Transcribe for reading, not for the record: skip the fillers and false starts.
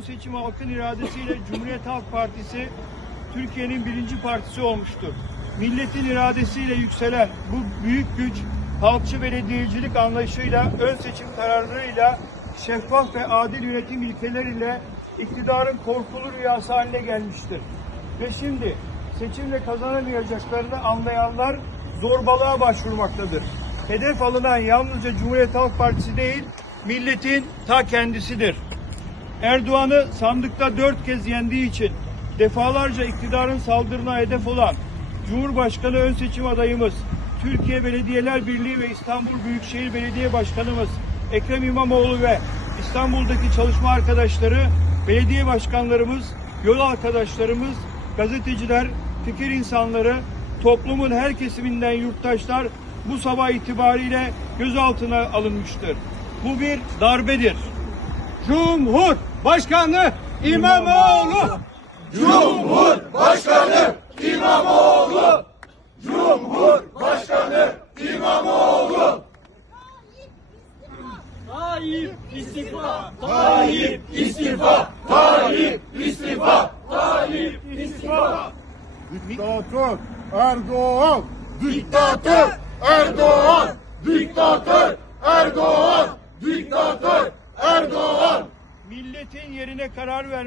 son seçim halkın iradesiyle Cumhuriyet Halk Partisi Türkiye'nin birinci partisi olmuştur. Milletin iradesiyle yükselen bu büyük güç halkçı belediyecilik anlayışıyla, ön seçim kararlarıyla, şeffaf ve adil yönetim ilkeleriyle iktidarın korkulu rüyası haline gelmiştir. Ve şimdi seçimle kazanamayacaklarını anlayanlar zorbalığa başvurmaktadır. Hedef alınan yalnızca Cumhuriyet Halk Partisi değil, milletin ta kendisidir. Erdoğan'ı sandıkta 4 kez yendiği için defalarca iktidarın saldırına hedef olan Cumhurbaşkanı ön seçim adayımız, Türkiye Belediyeler Birliği ve İstanbul Büyükşehir Belediye Başkanımız Ekrem İmamoğlu ve İstanbul'daki çalışma arkadaşları, belediye başkanlarımız, yol arkadaşlarımız, gazeteciler, fikir insanları, toplumun her kesiminden yurttaşlar bu sabah itibariyle gözaltına alınmıştır. Bu bir darbedir. Cumhurbaşkanı İmamoğlu! Cumhurbaşkanı İmamoğlu! Cumhurbaşkanı İmamoğlu! Tayyip istifa! Tayyip istifa! Tayyip istifa! Tayyip istifa! Diktatör Erdoğan! Diktatör Erdoğan! Diktatör Erdoğan! Diktatör Erdoğan! Milletin yerine karar vermek